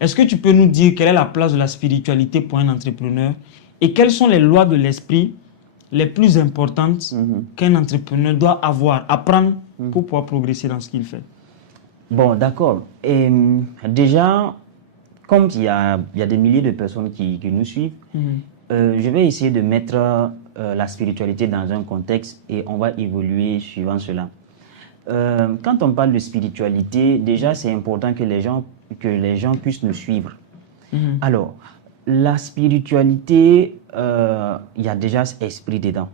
Est-ce que tu peux nous dire quelle est la place de la spiritualité pour un entrepreneur et quelles sont les lois de l'esprit les plus importantes qu'un entrepreneur doit apprendre pour pouvoir progresser dans ce qu'il fait? Bon, d'accord. Et déjà, comme il y a des milliers de personnes qui nous suivent, je vais essayer de mettre la spiritualité dans un contexte et on va évoluer suivant cela. Quand on parle de spiritualité, déjà, c'est important que les gens puissent nous suivre. Alors, la spiritualité, il y a déjà esprit dedans.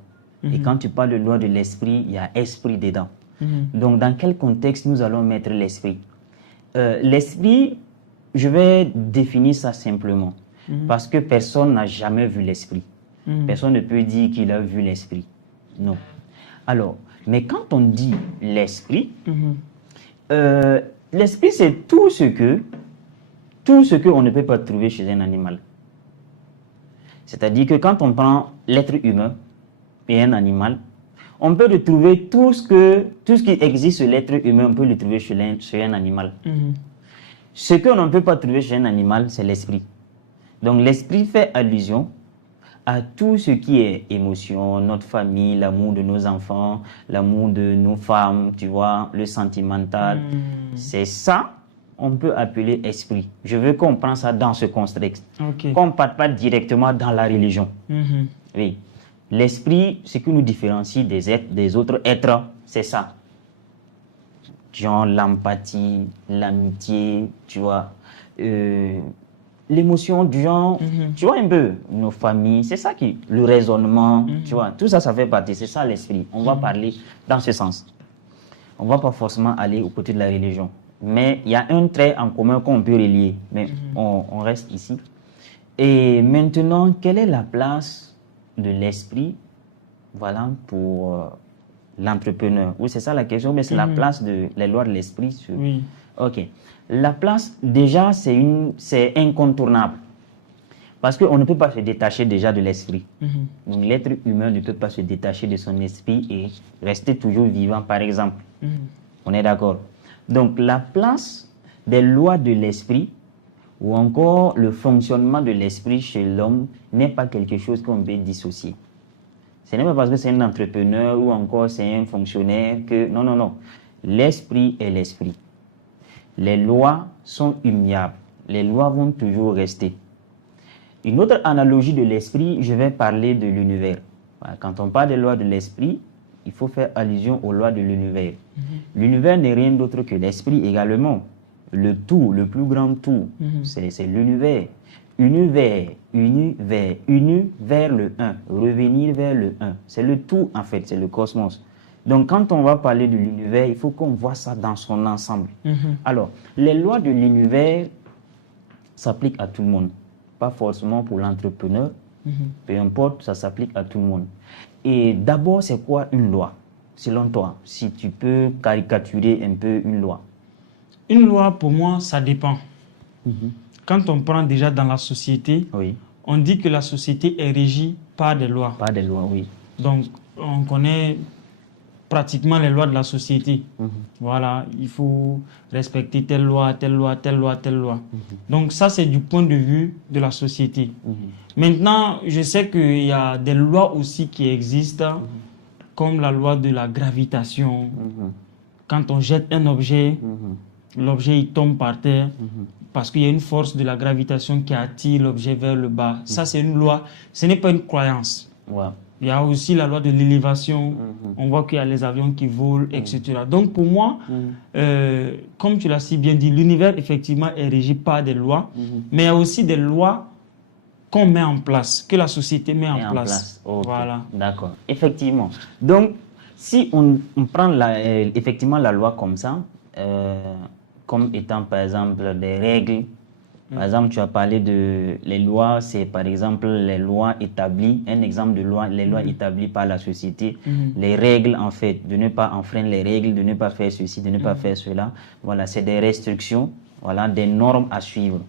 Et quand tu parles de loi de l'esprit, il y a esprit dedans. Donc, dans quel contexte nous allons mettre l'esprit? L'esprit, je vais définir ça simplement. Parce que personne n'a jamais vu l'esprit. Personne ne peut dire qu'il a vu l'esprit. Non. Alors, mais quand on dit l'esprit, l'esprit, c'est tout ce qu'on ne peut pas trouver chez un animal. C'est-à-dire que quand on prend l'être humain et un animal, on peut retrouver tout ce qui existe chez l'être humain, on peut le trouver chez un animal. Ce qu'on ne peut pas trouver chez un animal, c'est l'esprit. Donc l'esprit fait allusion à tout ce qui est émotion, notre famille, l'amour de nos enfants, l'amour de nos femmes, tu vois, le sentimental. C'est ça, on peut appeler esprit. Je veux qu'on prenne ça dans ce contexte. Qu'on ne parte pas directement dans la religion. Oui. L'esprit, ce qui nous différencie des autres êtres, c'est ça. Genre l'empathie, l'amitié, tu vois, l'émotion du genre, tu vois un peu, nos familles, c'est ça le raisonnement, tu vois, tout ça, ça fait partie, c'est ça l'esprit. On va parler dans ce sens. On ne va pas forcément aller au côté de la religion. Mais il y a un trait en commun qu'on peut relier, mais on reste ici. Et maintenant, quelle est la place de l'esprit, voilà, pour l'entrepreneur? Oui, c'est ça la question, mais c'est la place de les lois de l'esprit. Oui. Ok. La place, déjà, c'est incontournable. Parce qu'on ne peut pas se détacher déjà de l'esprit. Donc, l'être humain ne peut pas se détacher de son esprit et rester toujours vivant, par exemple. On est d'accord? Donc, la place des lois de l'esprit ou encore le fonctionnement de l'esprit chez l'homme n'est pas quelque chose qu'on peut dissocier. Ce n'est pas parce que c'est un entrepreneur ou encore c'est un fonctionnaire que... Non, non, non. L'esprit est l'esprit. Les lois sont immuables. Les lois vont toujours rester. Une autre analogie de l'esprit, je vais parler de l'univers. Quand on parle des lois de l'esprit, il faut faire allusion aux lois de l'univers. L'univers n'est rien d'autre que l'esprit également. Le tout, le plus grand tout, c'est l'univers. Univers, uni vers le un, revenir vers le un. C'est le tout en fait, c'est le cosmos. Donc quand on va parler de l'univers, il faut qu'on voit ça dans son ensemble. Alors, les lois de l'univers s'appliquent à tout le monde. Pas forcément pour l'entrepreneur, peu importe, ça s'applique à tout le monde. Et d'abord, c'est quoi une loi, selon toi? Si tu peux caricaturer un peu une loi. Une loi, pour moi, ça dépend. Quand on prend déjà dans la société, on dit que la société est régie par des lois. Par des lois, oui. Donc, on connaît pratiquement les lois de la société. Voilà, il faut respecter telle loi, telle loi, telle loi, telle loi. Donc ça, c'est du point de vue de la société. Maintenant, je sais qu'il y a des lois aussi qui existent, comme la loi de la gravitation. Quand on jette un objet, l'objet il tombe par terre, parce qu'il y a une force de la gravitation qui attire l'objet vers le bas. Ça, c'est une loi, ce n'est pas une croyance. Il y a aussi la loi de l'élévation. On voit qu'il y a les avions qui volent, etc. Donc pour moi, comme tu l'as si bien dit, l'univers effectivement est régi par des lois, mais il y a aussi des lois qu'on met en place, que la société met en place. Voilà. D'accord. Effectivement. Donc, si on prend effectivement la loi comme ça, comme étant par exemple des règles. Par exemple, tu as parlé de les lois, c'est par exemple les lois établies, un exemple de loi, les lois établies par la société, les règles en fait, de ne pas enfreindre les règles, de ne pas faire ceci, de ne pas faire cela. Voilà, c'est des restrictions, voilà, des normes à suivre.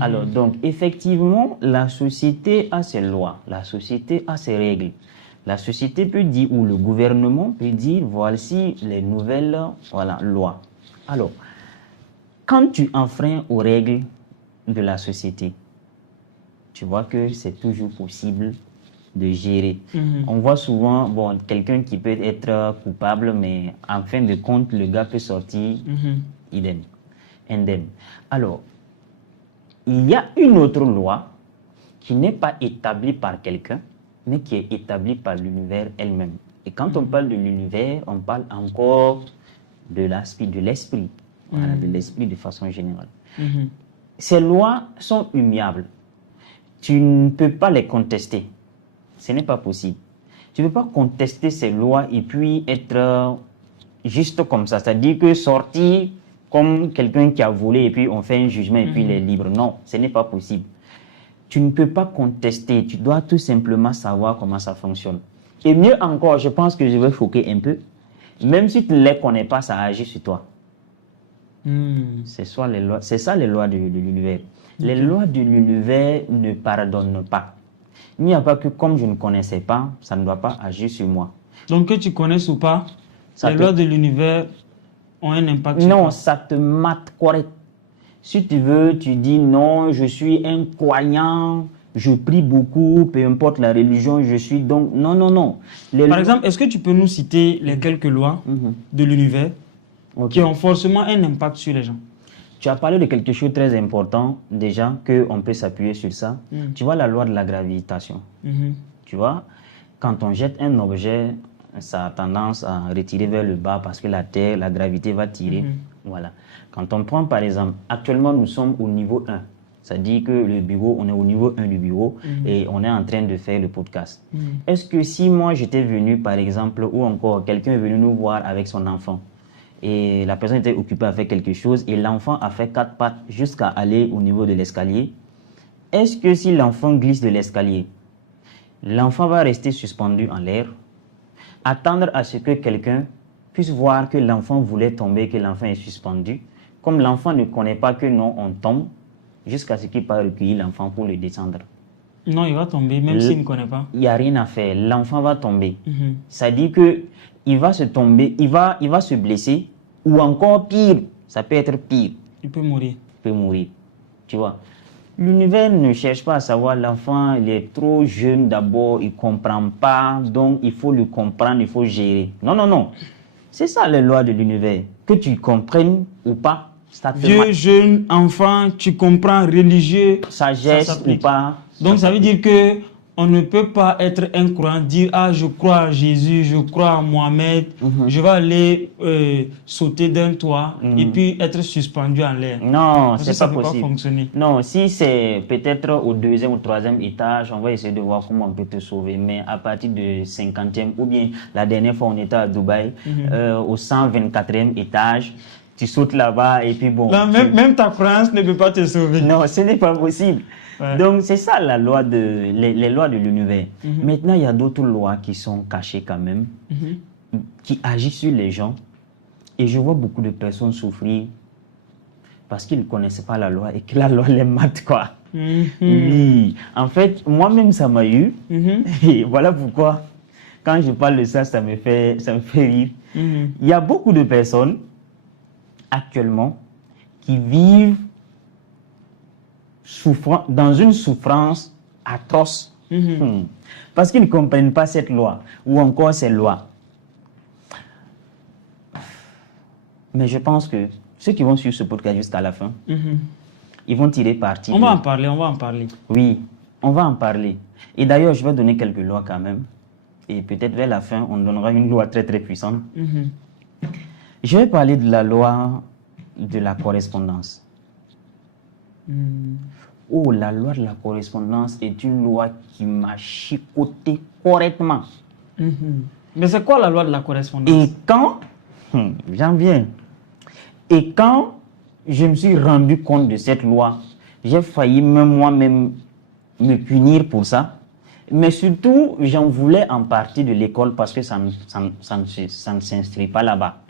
Alors, donc, effectivement, la société a ses lois, la société a ses règles. La société peut dire, ou le gouvernement peut dire, voici les nouvelles lois. Alors, quand tu enfreins aux règles, de la société, tu vois que c'est toujours possible de gérer. On voit souvent quelqu'un qui peut être coupable, mais en fin de compte, le gars peut sortir indemne. Alors, il y a une autre loi qui n'est pas établie par quelqu'un, mais qui est établie par l'univers elle-même. Et quand on parle de l'univers, on parle encore de l'esprit, voilà, de l'esprit de façon générale. Ces lois sont immuables. Tu ne peux pas les contester. Ce n'est pas possible. Tu ne peux pas contester ces lois et puis être juste comme ça. C'est-à-dire que sortir comme quelqu'un qui a volé et puis on fait un jugement et puis il est libre. Non, ce n'est pas possible. Tu ne peux pas contester. Tu dois tout simplement savoir comment ça fonctionne. Et mieux encore, je pense que je vais choquer un peu. Même si tu ne les connais pas, ça agit sur toi. C'est ça les lois de l'univers. Les lois de l'univers ne pardonnent pas. Il n'y a pas que comme je ne connaissais pas, ça ne doit pas agir sur moi. Donc que tu connaisses ou pas, les lois de l'univers ont un impact sur toi. Non, ça te mate correct. Si tu veux, tu dis non, je suis un croyant, je prie beaucoup, peu importe la religion, je suis donc... Non. Par exemple, est-ce que tu peux nous citer les quelques lois de l'univers qui ont forcément un impact sur les gens? Tu as parlé de quelque chose de très important, déjà, qu'on peut s'appuyer sur ça. Tu vois la loi de la gravitation. Tu vois, quand on jette un objet, ça a tendance à retirer vers le bas parce que la Terre, la gravité va tirer. Voilà. Quand on prend, par exemple, actuellement, nous sommes au niveau 1. Ça dit que le bureau, on est au niveau 1 du bureau et on est en train de faire le podcast. Est-ce que si moi, j'étais venu, par exemple, ou encore quelqu'un est venu nous voir avec son enfant, et la personne était occupée à faire quelque chose et l'enfant a fait 4 pattes jusqu'à aller au niveau de l'escalier. Est-ce que si l'enfant glisse de l'escalier, l'enfant va rester suspendu en l'air, attendre à ce que quelqu'un puisse voir que l'enfant voulait tomber, que l'enfin est suspendu? Comme l'enfant ne connaît pas que non, on tombe, jusqu'à ce qu'il parte recueillir l'enfant pour le descendre. Non, il va tomber, même s'il ne connaît pas. Il n'y a rien à faire. L'enfant va tomber. Ça dit qu'il va se tomber, il va se blesser, ou encore pire, ça peut être pire. Il peut mourir. Il peut mourir. Tu vois. L'univers ne cherche pas à savoir l'enfant, il est trop jeune d'abord, il ne comprend pas, donc il faut le comprendre, il faut gérer. Non. C'est ça les lois de l'univers. Que tu comprennes ou pas, ça te vieux, jeune, enfant, tu comprends, religieux, sagesse ou pas. Donc ça veut dire que on ne peut pas être un croyant, dire « Ah, je crois à Jésus, je crois à Mohamed, je vais aller sauter d'un toit et puis être suspendu en l'air. » Non, c'est pas possible. Ça ne peut pas fonctionner. Non, si c'est peut-être au 2e ou 3e étage, on va essayer de voir comment on peut te sauver. Mais à partir du 50e, ou bien la dernière fois on était à Dubaï, au 124e étage, tu sautes là-bas et puis bon... Là, même ta croyance ne peut pas te sauver. Non, ce n'est pas possible. Ouais. Donc, c'est ça la loi les lois de l'univers. Maintenant, il y a d'autres lois qui sont cachées quand même, qui agissent sur les gens. Et je vois beaucoup de personnes souffrir parce qu'ils ne connaissaient pas la loi et que la loi les mate, quoi. Oui. En fait, moi-même, ça m'a eu. Et voilà pourquoi, quand je parle de ça, ça me fait rire. Il y a beaucoup de personnes, actuellement, qui vivent dans une souffrance atroce parce qu'ils ne comprennent pas cette loi ou encore ces lois. Mais je pense que ceux qui vont suivre ce podcast jusqu'à la fin, ils vont tirer parti. On va en parler. Oui, on va en parler. Et d'ailleurs, je vais donner quelques lois quand même. Et peut-être vers la fin, on donnera une loi très très puissante. Je vais parler de la loi de la correspondance. Oh, la loi de la correspondance est une loi qui m'a chicoté correctement. Mais c'est quoi la loi de la correspondance? Et quand, j'en viens, et quand je me suis rendu compte de cette loi, j'ai failli même moi-même me punir pour ça. Mais surtout, j'en voulais en partie de l'école parce que ça ne s'inscrit pas là-bas.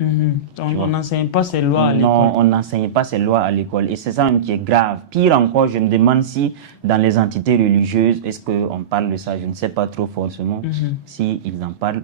On n'enseigne pas ces lois à l'école. Non, on n'enseigne pas ces lois à l'école. Et c'est ça même qui est grave. Pire encore, je me demande si dans les entités religieuses, est-ce qu'on parle de ça? Je ne sais pas trop forcément si ils en parlent.